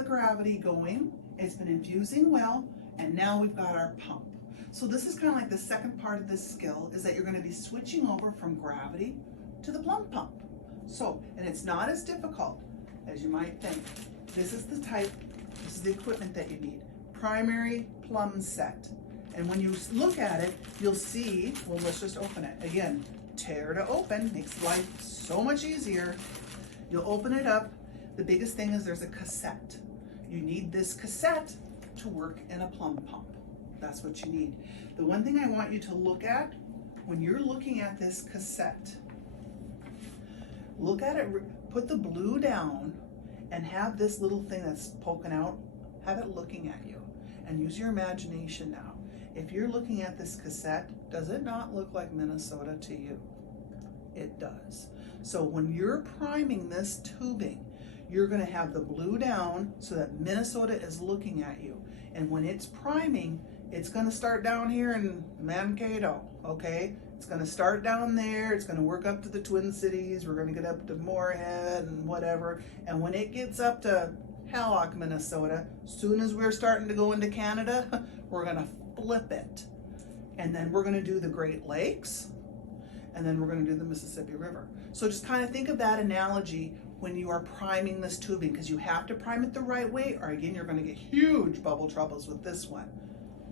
the gravity going, it's been infusing well, and now we've got our pump. So this is kind of like the second part of this skill, is that you're going to be switching over from gravity to the Plum pump. So, and it's not as difficult as you might think. This is the equipment that you need. Primary Plum set. And when you look at it, you'll see, well, let's just open it. Again, tear to open makes life so much easier. You'll open it up. The biggest thing is there's a cassette. You need this cassette to work in a Plum pump. That's what you need. The one thing I want you to look at when you're looking at this cassette, look at it, put the blue down and have this little thing that's poking out, have it looking at you, and use your imagination now. If you're looking at this cassette, does it not look like Minnesota to you? It does. So when you're priming this tubing, you're going to have the blue down so that Minnesota is looking at you. And when it's priming, it's going to start down here in Mankato, okay? It's going to start down there. It's going to work up to the Twin Cities. We're going to get up to Moorhead and whatever. And when it gets up to Hallock, Minnesota, as soon as we're starting to go into Canada, we're going to flip it. And then we're going to do the Great Lakes. And then we're going to do the Mississippi River. So just kind of think of that analogy when you are priming this tubing, because you have to prime it the right way, or again, you're going to get huge bubble troubles with this one.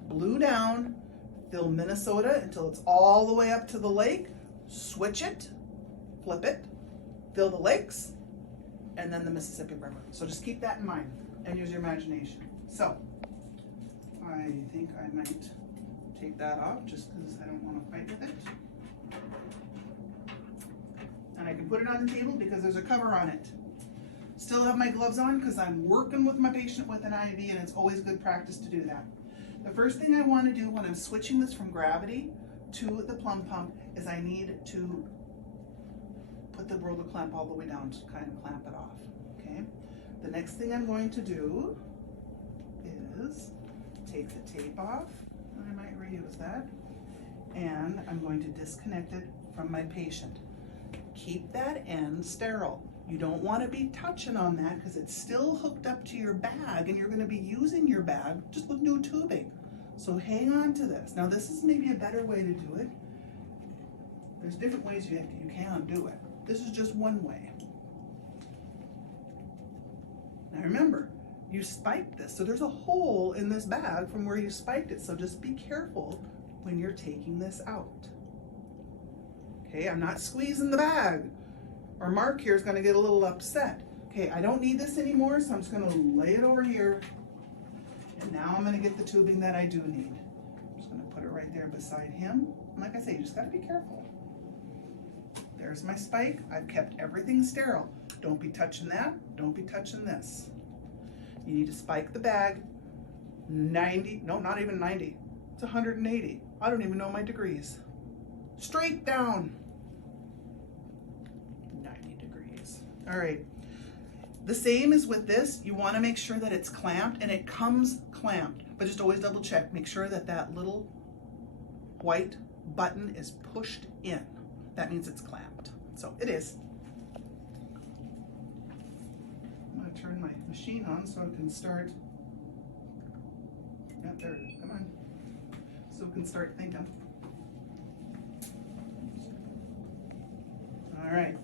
Blue down, fill Minnesota until it's all the way up to the lake, switch it, flip it, fill the lakes, and then the Mississippi River. So just keep that in mind and use your imagination. So I think I might take that off just because I don't want to fight with it. And I can put it on the table because there's a cover on it. Still have my gloves on because I'm working with my patient with an IV, and it's always good practice to do that. The first thing I want to do when I'm switching this from gravity to the Plum pump is I need to put the roller clamp all the way down to kind of clamp it off, okay? The next thing I'm going to do is take the tape off, and I might reuse that, and I'm going to disconnect it from my patient. Keep that end sterile. You don't want to be touching on that because it's still hooked up to your bag, and you're going to be using your bag just with new tubing. So hang on to this. Now this is maybe a better way to do it. There's different ways you can do it. This is just one way. Now remember, you spiked this, so there's a hole in this bag from where you spiked it, so just be careful when you're taking this out. Okay, I'm not squeezing the bag, or Mark here is going to get a little upset. Okay, I don't need this anymore, so I'm just going to lay it over here. And now I'm going to get the tubing that I do need. I'm just going to put it right there beside him. And like I say, you just got to be careful. There's my spike. I've kept everything sterile. Don't be touching that. Don't be touching this. You need to spike the bag 90, no, not even 90. It's 180. I don't even know my degrees. Straight down. 90 degrees. All right. The same as with this, you want to make sure that it's clamped, and it comes clamped, but just always double check. Make sure that that little white button is pushed in. That means it's clamped. So it is. I'm going to turn my machine on so it can start. Yeah, there it is. Come on. So it can start thinking. All right.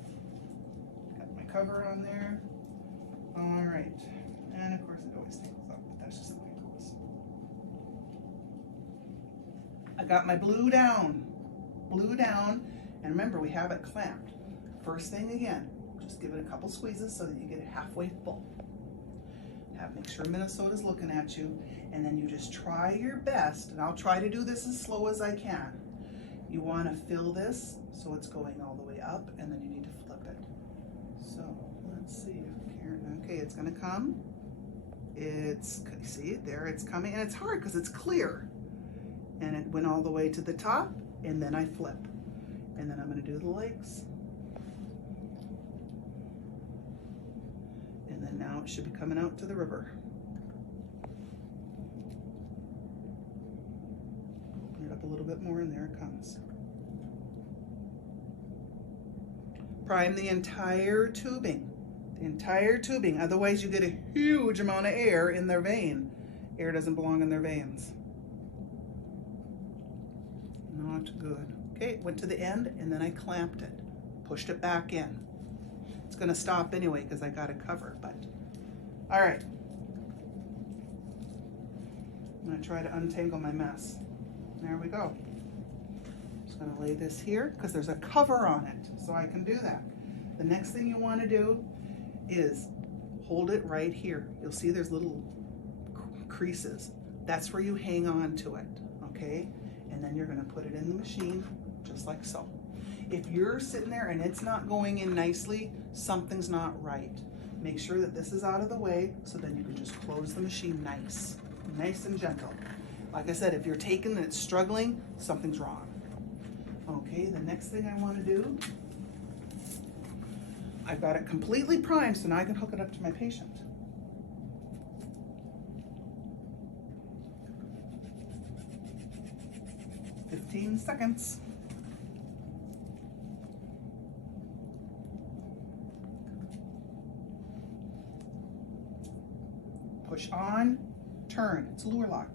Got my cover on there. All right, and of course it always stays up, but that's just the way it goes. I got my blue down, and remember we have it clamped. First thing again, just give it a couple squeezes so that you get it halfway full. Make sure Minnesota's looking at you, and then you just try your best, and I'll try to do this as slow as I can. You want to fill this so it's going all the way up, and then you need to flip it. So let's see. Okay, it's going to come. See, there it's coming, and it's hard because it's clear. And it went all the way to the top, and then I flip. And then I'm going to do the lakes. And then now it should be coming out to the river. Open it up a little bit more, and there it comes. Prime the entire tubing. entire tubing. Otherwise you get a huge amount of air in their vein. Air doesn't belong in their veins. Not good. Okay, went to the end and then I clamped it. Pushed it back in. It's gonna stop anyway because I got it covered, but all right. I'm gonna try to untangle my mess. There we go. Just gonna lay this here because there's a cover on it, so I can do that. The next thing you wanna do is hold it right here. You'll see there's little creases. That's where you hang on to it, okay? And then you're gonna put it in the machine just like so. If you're sitting there and it's not going in nicely, something's not right. Make sure that this is out of the way so then you can just close the machine nice and gentle. Like I said, if you're taking and it's struggling, something's wrong. Okay, the next thing I want to do, I've got it completely primed so now I can hook it up to my patient. "15 seconds. Push on, turn. It's lure lock.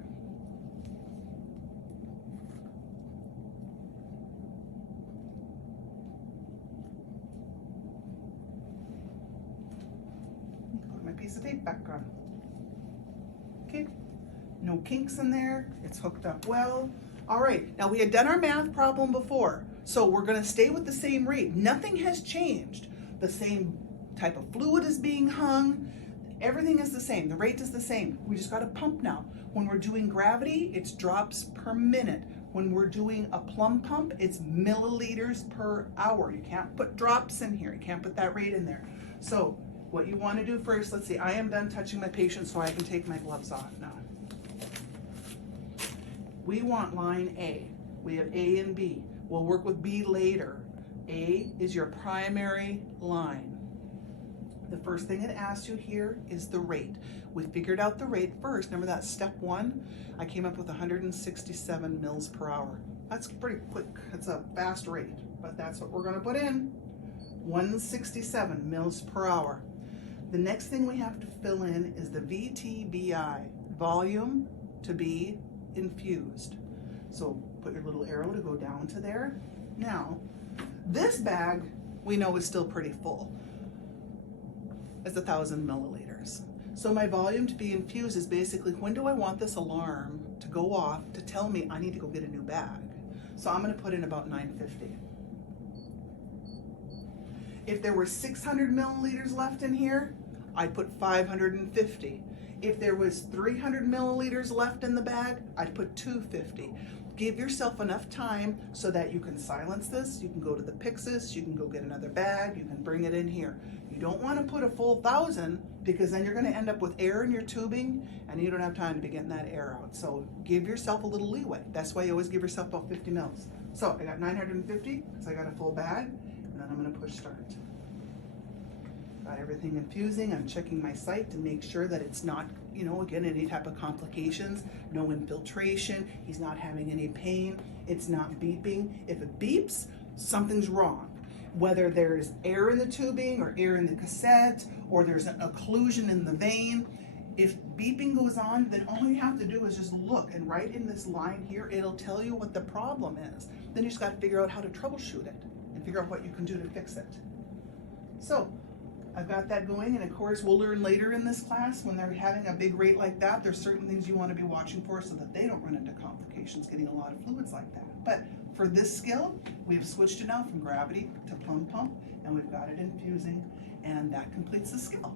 Put my piece of tape back on. Okay, no kinks in there. It's hooked up well. All right, now we had done our math problem before, so we're gonna stay with the same rate. Nothing has changed. The same type of fluid is being hung. Everything is the same. The rate is the same. We just got a pump now. When we're doing gravity, it's drops per minute. When we're doing a Plum pump, it's milliliters per hour. You can't put drops in here. You can't put that rate in there. So what you want to do first, let's see, I am done touching my patient so I can take my gloves off now. We want line A. We have A and B. We'll work with B later. A is your primary line. The first thing it asks you here is the rate. We figured out the rate first. Remember that step 1? I came up with 167 mils per hour. That's pretty quick. It's a fast rate, but that's what we're going to put in. 167 mils per hour. The next thing we have to fill in is the VTBI, volume to be infused. So put your little arrow to go down to there. Now, this bag we know is still pretty full. It's 1,000 milliliters. So my volume to be infused is basically, when do I want this alarm to go off to tell me I need to go get a new bag? So I'm gonna put in about 950. If there were 600 milliliters left in here, I'd put 550. If there was 300 milliliters left in the bag, I'd put 250. Give yourself enough time so that you can silence this, you can go to the Pyxis, you can go get another bag, you can bring it in here. You don't want to put a full 1,000 because then you're going to end up with air in your tubing and you don't have time to be getting that air out. So give yourself a little leeway. That's why you always give yourself about 50 mils. So I got 950 because I got a full bag, and then I'm going to push start. Got everything infusing. I'm checking my site to make sure that it's not, you know, again, any type of complications, no infiltration, he's not having any pain, it's not beeping. If it beeps, something's wrong. Whether there's air in the tubing or air in the cassette or there's an occlusion in the vein, if beeping goes on, then all you have to do is just look, and right in this line here, it'll tell you what the problem is. Then you just got to figure out how to troubleshoot it and figure out what you can do to fix it. So I've got that going, and of course we'll learn later in this class when they're having a big rate like that, there's certain things you want to be watching for so that they don't run into complications getting a lot of fluids like that. But for this skill, we've switched it now from gravity to Plum pump, and we've got it infusing, and that completes the skill.